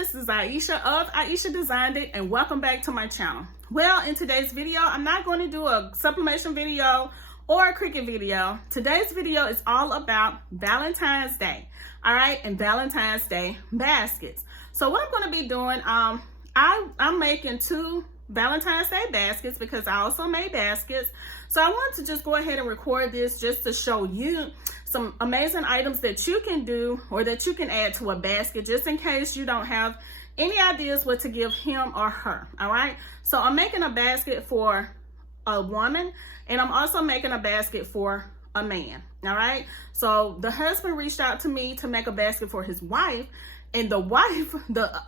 this is Ieasha of Ieasha Designed It, and welcome back to my channel. Well, in today's video, I'm not going to do a sublimation video or a Cricut video. Today's video is all about Valentine's Day, all right, and Valentine's Day baskets. So what I'm going to be doing, I'm making 2 Valentine's Day baskets because I also made baskets. So I wanted to just go ahead and record this just to show you some amazing items that you can do or that you can add to a basket, just in case you don't have any ideas what to give him or her. All right, so I'm making a basket for a woman, and I'm also making a basket for a man. All right, so the husband reached out to me to make a basket for his wife, and the wife,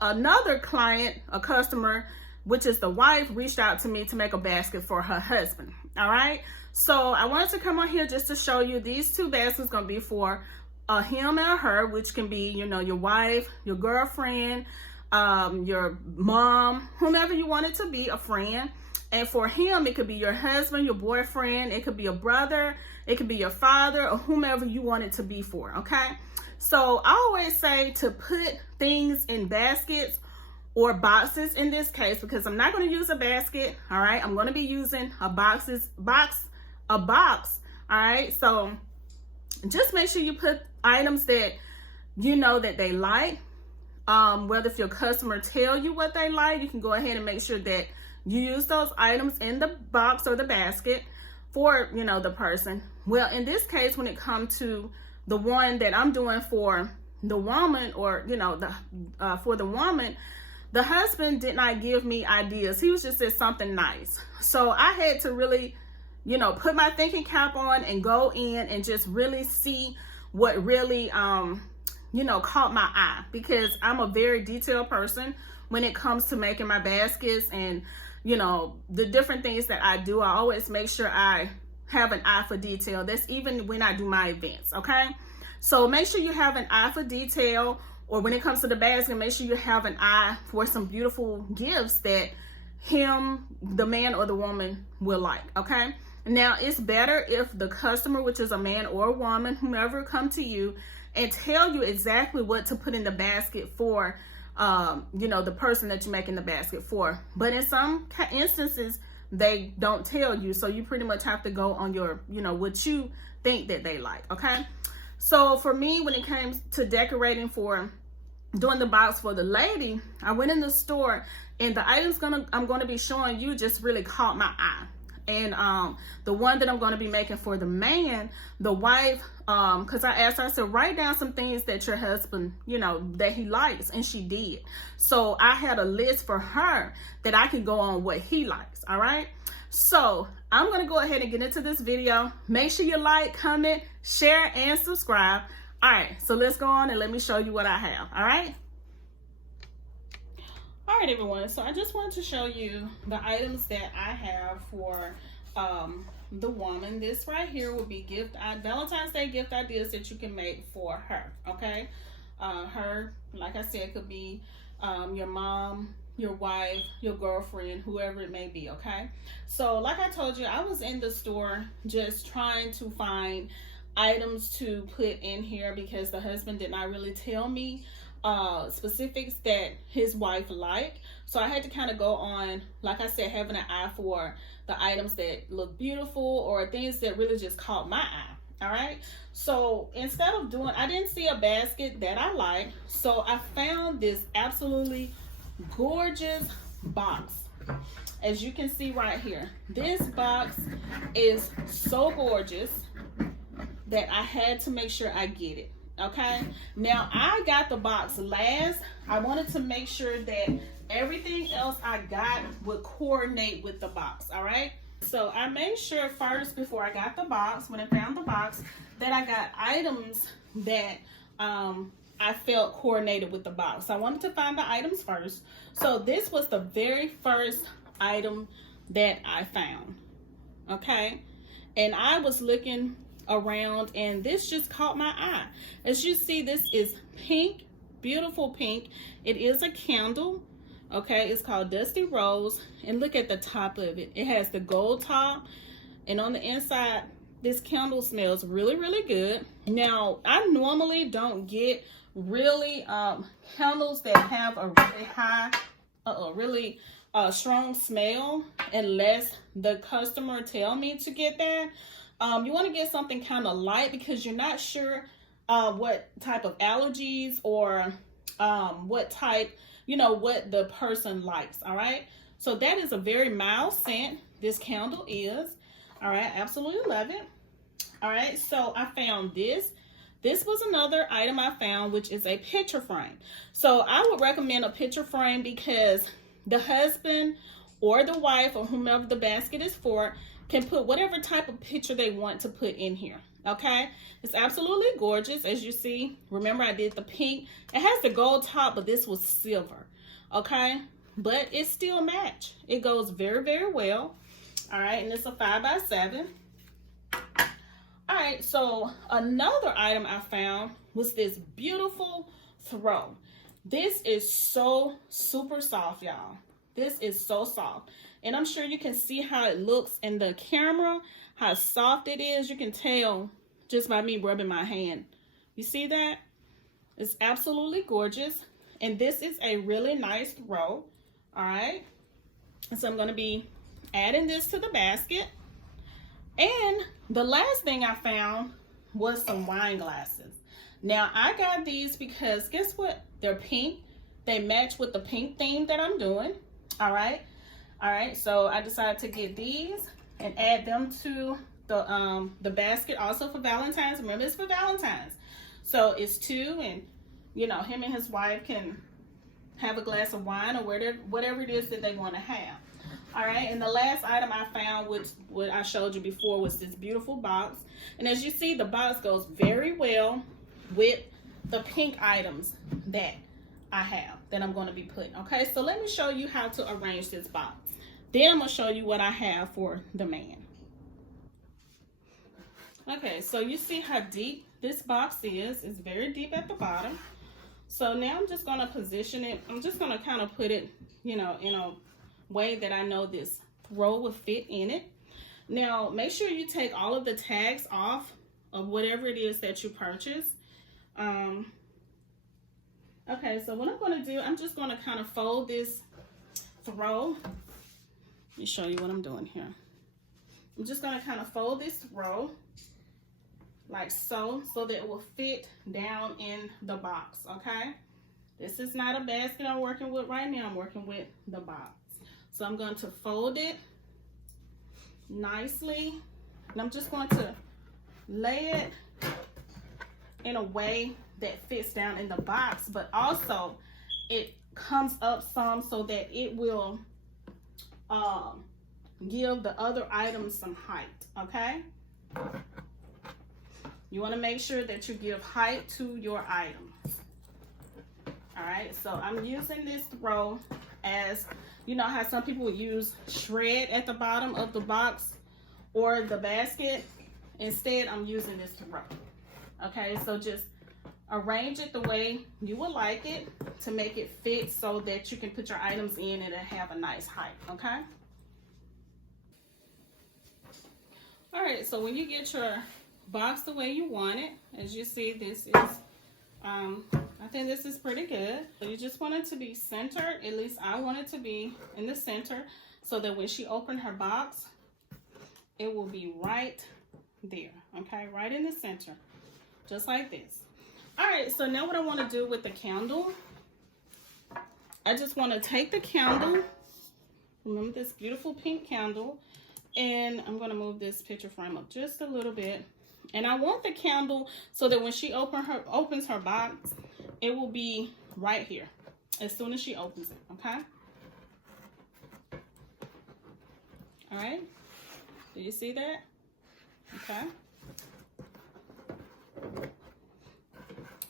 another client, a customer, which is the wife, reached out to me to make a basket for her husband. All right, so I wanted to come on here just to show you these 2 baskets going to be for him and her, which can be, you know, your wife, your girlfriend, your mom, whomever you want it to be, a friend. And for him, it could be your husband, your boyfriend, it could be a brother, it could be your father, or whomever you want it to be for. Okay, so I always say to put things in baskets or boxes in this case, because I'm not going to use a basket. All right, I'm going to be using a box. All right, so just make sure you put items that you know that they like. Whether if your customer tell you what they like, you can go ahead and make sure that you use those items in the box or the basket for, you know, the person. Well, in this case, when it comes to the one that I'm doing for the woman, or, you know, for the woman, the husband did not give me ideas. He was just said something nice. So I had to really, you know, put my thinking cap on and go in and just really see what really, you know, caught my eye, because I'm a very detailed person when it comes to making my baskets and, you know, the different things that I do. I always make sure I have an eye for detail. That's even when I do my events, okay? So make sure you have an eye for detail. Or when it comes to the basket, make sure you have an eye for some beautiful gifts that him, the man or the woman, will like, okay? Now, it's better if the customer, which is a man or a woman, whomever, come to you and tell you exactly what to put in the basket for, you know, the person that you're making the basket for. But in some instances, they don't tell you. So you pretty much have to go on your, you know, what you think that they like, okay? So for me, when it comes to decorating for doing the box for the lady, I went in the store, and the items I'm going to be showing you just really caught my eye. And the one that I'm going to be making for the man, the wife, because I asked her, I said, write down some things that your husband, you know, that he likes, and she did. So I had a list for her that I can go on what he likes. All right, so I'm going to go ahead and get into this video. Make sure you like, comment, share, and subscribe. All right, so let's go on and let me show you what I have. All right, everyone, so I just wanted to show you the items that I have for the woman. This right here will be Valentine's Day gift ideas that you can make for her. Okay, her, like I said, could be your mom, your wife, your girlfriend, whoever it may be. Okay, so like I told you, I was in the store just trying to find items to put in here because the husband did not really tell me specifics that his wife liked. So I had to kind of go on, like I said, having an eye for the items that look beautiful or things that really just caught my eye. All right, so instead of doing, I didn't see a basket that I like, so I found this absolutely gorgeous box. As you can see right here, this box is so gorgeous that I had to make sure I get it. Okay, now I got the box last. I wanted to make sure that everything else I got would coordinate with the box. All right, so I made sure first, before I got the box, when I found the box, that I got items that I felt coordinated with the box. So I wanted to find the items first. So this was the very first item that I found. Okay, and I was looking around, and this just caught my eye. As you see, this is pink, beautiful pink. It is a candle. Okay, it's called Dusty Rose, and look at the top of it. It has the gold top, and on the inside This candle smells really, really good. Now, I normally don't get really candles that have a really high, really strong smell unless the customer tell me to get that. You want to get something kind of light because you're not sure what type of allergies or what type, you know, what the person likes. All right, so that is a very mild scent. This candle is. All right, absolutely love it. All right, so I found this. This was another item I found, which is a picture frame. So I would recommend a picture frame because the husband or the wife or whomever the basket is for can put whatever type of picture they want to put in here. Okay, it's absolutely gorgeous. As you see, remember I did the pink. It has the gold top, but this was silver. Okay, but it still match. It goes very, very well. All right, and it's a 5x7. All right, so another item I found was this beautiful throw. This is so super soft, y'all. This is so soft. And I'm sure you can see how it looks in the camera, how soft it is. You can tell just by me rubbing my hand. You see that? It's absolutely gorgeous. And this is a really nice throw. All right. And so I'm going to be adding this to the basket. And the last thing I found was some wine glasses. Now I got these because guess what? They're pink. They match with the pink theme that I'm doing. All right. All right. So I decided to get these and add them to the basket also for Valentine's. Remember, it's for Valentine's. So it's two, and you know, him and his wife can have a glass of wine or whatever it is that they want to have. All right, and the last item I found, which what I showed you before, was this beautiful box. And as you see, the box goes very well with the pink items that I have that I'm going to be putting. Okay, so let me show you how to arrange this box. Then I'm going to show you what I have for the man. Okay, so you see how deep this box is. It's very deep at the bottom. So now I'm just going to position it. I'm just going to kind of put it, you know, in a way that I know this throw will fit in it. Now make sure you take all of the tags off of whatever it is that you purchase. Okay, so what I'm going to do, I'm just going to kind of fold this throw. Let me show you what I'm doing here. I'm just going to kind of fold this throw like so that it will fit down in the box. Okay, this is not a basket I'm working with right now. I'm working with the box. So I'm going to fold it nicely, and I'm just going to lay it in a way that fits down in the box, but also it comes up some so that it will give the other items some height. Okay, you want to make sure that you give height to your items. All right, so I'm using this throw as, you know how some people use shred at the bottom of the box or the basket. Instead, I'm using this throw. Okay, so just arrange it the way you would like it to make it fit so that you can put your items in and have a nice height. Okay. All right, so when you get your box the way you want it, as you see, this is I think this is pretty good. So you just want it to be centered. At least I want it to be in the center so that when she opened her box, it will be right there. Okay, right in the center, just like this. All right, so now what I want to do with the candle, I just want to take the candle, remember this beautiful pink candle, and I'm going to move this picture frame up just a little bit. And I want the candle so that when she opens her box, it will be right here as soon as she opens it. Okay. All right. Do you see that? Okay.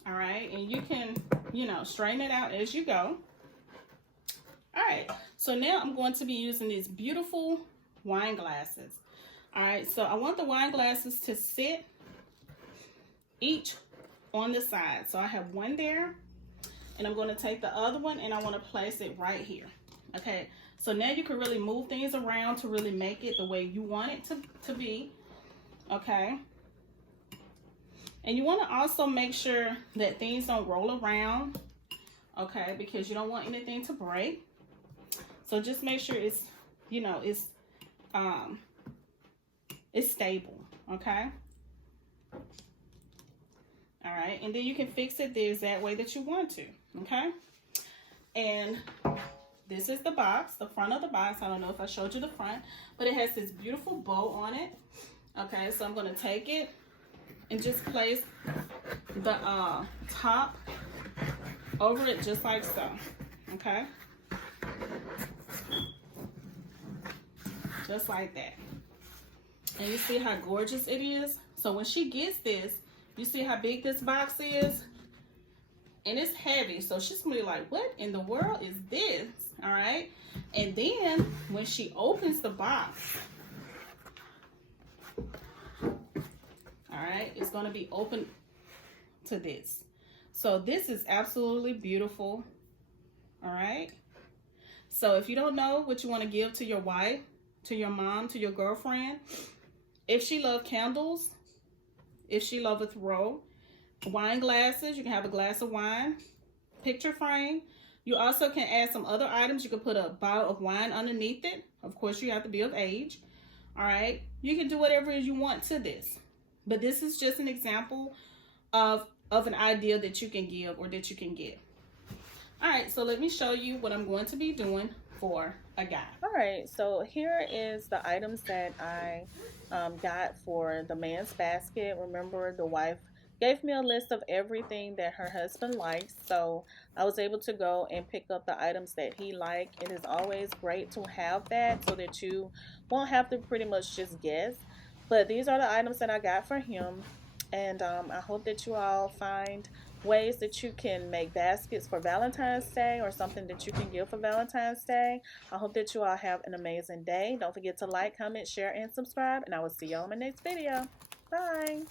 All right. And you can, you know, straighten it out as you go. All right. So now I'm going to be using these beautiful wine glasses. All right. So I want the wine glasses to sit each on the side. So I have one there, and I'm going to take the other one and I want to place it right here. Okay, so now you can really move things around to really make it the way you want it to be. okay? And you want to also make sure that things don't roll around, okay, because you don't want anything to break. So just make sure it's, you know, it's stable, okay? All right, and then you can fix it the exact way that you want to, okay? And this is the box, the front of the box. I don't know if I showed you the front, but it has this beautiful bow on it. Okay, so I'm gonna take it and just place the top over it just like so, okay? Just like that. And you see how gorgeous it is? So when she gets this, you see how big this box is? And it's heavy, so she's gonna be like, what in the world is this? All right, and then when she opens the box, all right, it's gonna be open to this. So this is absolutely beautiful. All right, so if you don't know what you want to give to your wife, to your mom, to your girlfriend, if she loves candles, if she loves a throw, wine glasses, you can have a glass of wine, picture frame. You also can add some other items. You can put a bottle of wine underneath it. Of course, you have to be of age. All right, you can do whatever you want to this, but this is just an example of an idea that you can give or that you can get. All right, so let me show you what I'm going to be doing for a guy. All right, so here is the items that I got for the man's basket. Remember, the wife gave me a list of everything that her husband likes, so I was able to go and pick up the items that he liked. It is always great to have that so that you won't have to pretty much just guess. But these are the items that I got for him, and I hope that you all find ways that you can make baskets for Valentine's Day or something that you can give for Valentine's Day. I hope that you all have an amazing day. Don't forget to like, comment, share, and subscribe, and I will see you all in my next video. Bye.